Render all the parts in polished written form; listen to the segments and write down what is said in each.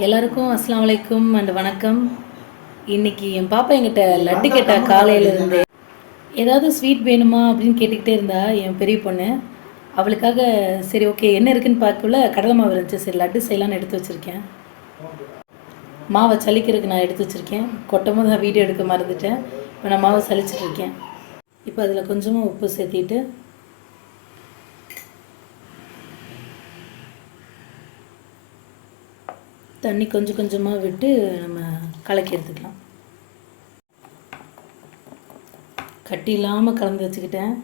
எல்லாருக்கும் அஸ்ஸலாமு அலைக்கும் அண்ட் வணக்கம். இன்றைக்கி என் பாப்பா என்கிட்ட லட்டு கேட்டா காலையிலேருந்து. ஏதாவது ஸ்வீட் வேணுமா அப்படின்னு கேட்டுக்கிட்டே இருந்தா என் பெரிய பொண்ணு. அவளுக்காக சரி ஓகே என்ன இருக்குதுன்னு பார்க்கல கடலை மாவு இருந்துச்சு. சரி லட்டு செய்யலான்னு எடுத்து வச்சுருக்கேன். மாவை சலிக்கிறதுக்கு நான் எடுத்து வச்சுருக்கேன். கொட்டும் போது நான் வீடியோ எடுக்க மறந்துட்டேன். இப்போ நான் மாவை சலிச்சிட்ருக்கேன். இப்போ அதில் கொஞ்சமாக உப்பு சேர்த்திட்டு தண்ணி கொஞ்சம் கொஞ்சமாக விட்டு நம்ம கலக்கி எடுத்துக்கலாம். கட்டி இல்லாமல் கலந்து வச்சுக்கிட்டேன்.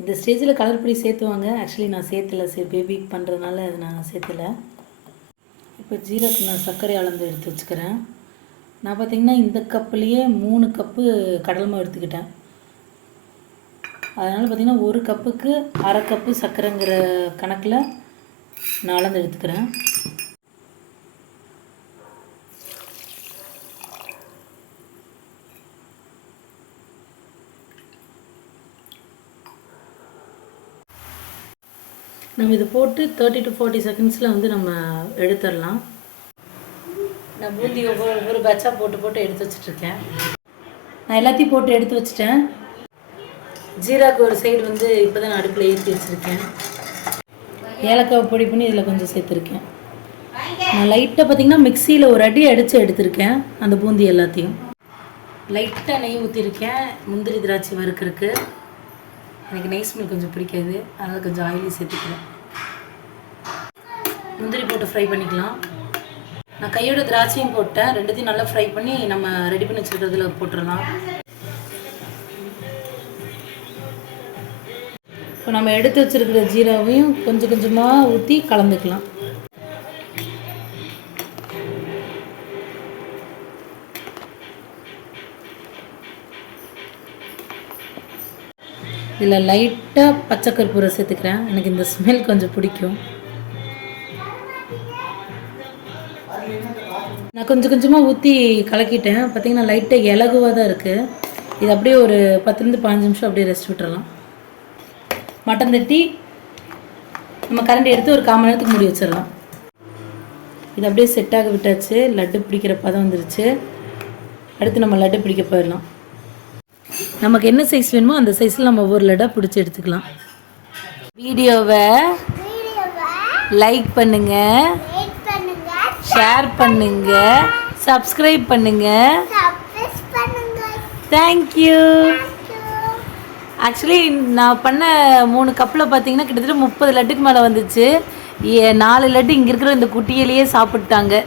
இந்த ஸ்டேஜில் கலர் பொடி சேர்த்துவாங்க. ஆக்சுவலி நான் சேர்த்துல, சரி பேபிக்கு பண்ணுறதுனால அது நான் சேர்த்துல. இப்போ ஜீராக்கு நான் சர்க்கரை அளந்து எடுத்து வச்சுக்கிறேன். நான் பார்த்திங்கன்னா இந்த கப்புலேயே 3 கப்பு கடலை மாவு எடுத்துக்கிட்டேன். அதனால் பார்த்திங்கன்னா 1 கப்புக்கு அரை கப்பு சர்க்கரைங்கிற கணக்கில் நான் அளந்து எடுத்துக்கிறேன். நம்ம இது போட்டு 30 to 40 செகண்ட்ஸில் வந்து நம்ம எடுத்துடலாம். நான் பூந்தி ஒவ்வொரு பேட்சாக போட்டு எடுத்து வச்சிட்ருக்கேன். நான் எல்லாத்தையும் போட்டு எடுத்து வச்சிட்டேன். ஜீராக்கு ஒரு சைடு வந்து இப்போ தான் நான் அடுப்பில் ஏற்றி வச்சுருக்கேன். ஏலக்காவை பொடி பண்ணி இதில் கொஞ்சம் சேர்த்துருக்கேன். நான் லைட்டாக பார்த்திங்கன்னா மிக்சியில் ஒரு அடி அடித்து எடுத்திருக்கேன். அந்த பூந்தி எல்லாத்தையும் லைட்டாக நெய் ஊற்றிருக்கேன். முந்திரி திராட்சை வறுக்கிறதுக்கு. எனக்கு நெய் ஸ்மெல் கொஞ்சம் பிடிக்காது, அதனால் கொஞ்சம் ஆயிலி சேர்த்துக்கிறேன். முந்திரி போட்டு ஃப்ரை பண்ணிக்கலாம். நான் கையோட திராட்சையும் போட்டேன். ரெண்டுத்தையும் நல்லா ஃப்ரை பண்ணி நம்ம ரெடி பண்ணி வச்சுருக்கிறதுல போட்டுடலாம். இப்போ நம்ம எடுத்து வச்சுருக்கிற ஜீராவையும் கொஞ்சம் கொஞ்சமாக ஊற்றி கலந்துக்கலாம். இதில் லைட்டாக பச்சை கற்பூரம் சேர்த்துக்கிறேன். எனக்கு இந்த ஸ்மெல் கொஞ்சம் பிடிக்கும். நான் கொஞ்சம் கொஞ்சமாக ஊற்றி கலக்கிட்டேன். பார்த்திங்கன்னா லைட்டாக இலகுவாக தான் இருக்குது. இது அப்படியே ஒரு 10-15 நிமிஷம் அப்படியே ரெஸ்ட் விட்டுறலாம். மட்டன் தட்டி நம்ம கரண்டி எடுத்து ஒரு 1/4 மணி நேரத்துக்கு மூடி வச்சிடலாம். இது அப்படியே செட்டாக விட்டாச்சு. லட்டு பிடிக்கிற பதம் வந்துருச்சு. அடுத்து நம்ம லட்டு பிடிக்க போயிடலாம். நமக்கு என்ன சைஸ் வேணுமோ அந்த சைஸில் நம்ம ஒவ்வொரு லட்டாக பிடிச்சி எடுத்துக்கலாம். வீடியோவை லைக் பண்ணுங்கள், ஷேர் பண்ணுங்கள், சப்ஸ்கிரைப் பண்ணுங்கள். தேங்க்யூ. ஆக்சுவலி நான் பண்ண 3 கப்பில் பார்த்தீங்கன்னா கிட்டத்தட்ட 30 லட்டுக்கு மேலே வந்துச்சு. 4 லட்டு இங்கே இருக்கிற இந்த குட்டியிலேயே சாப்பிட்டாங்க.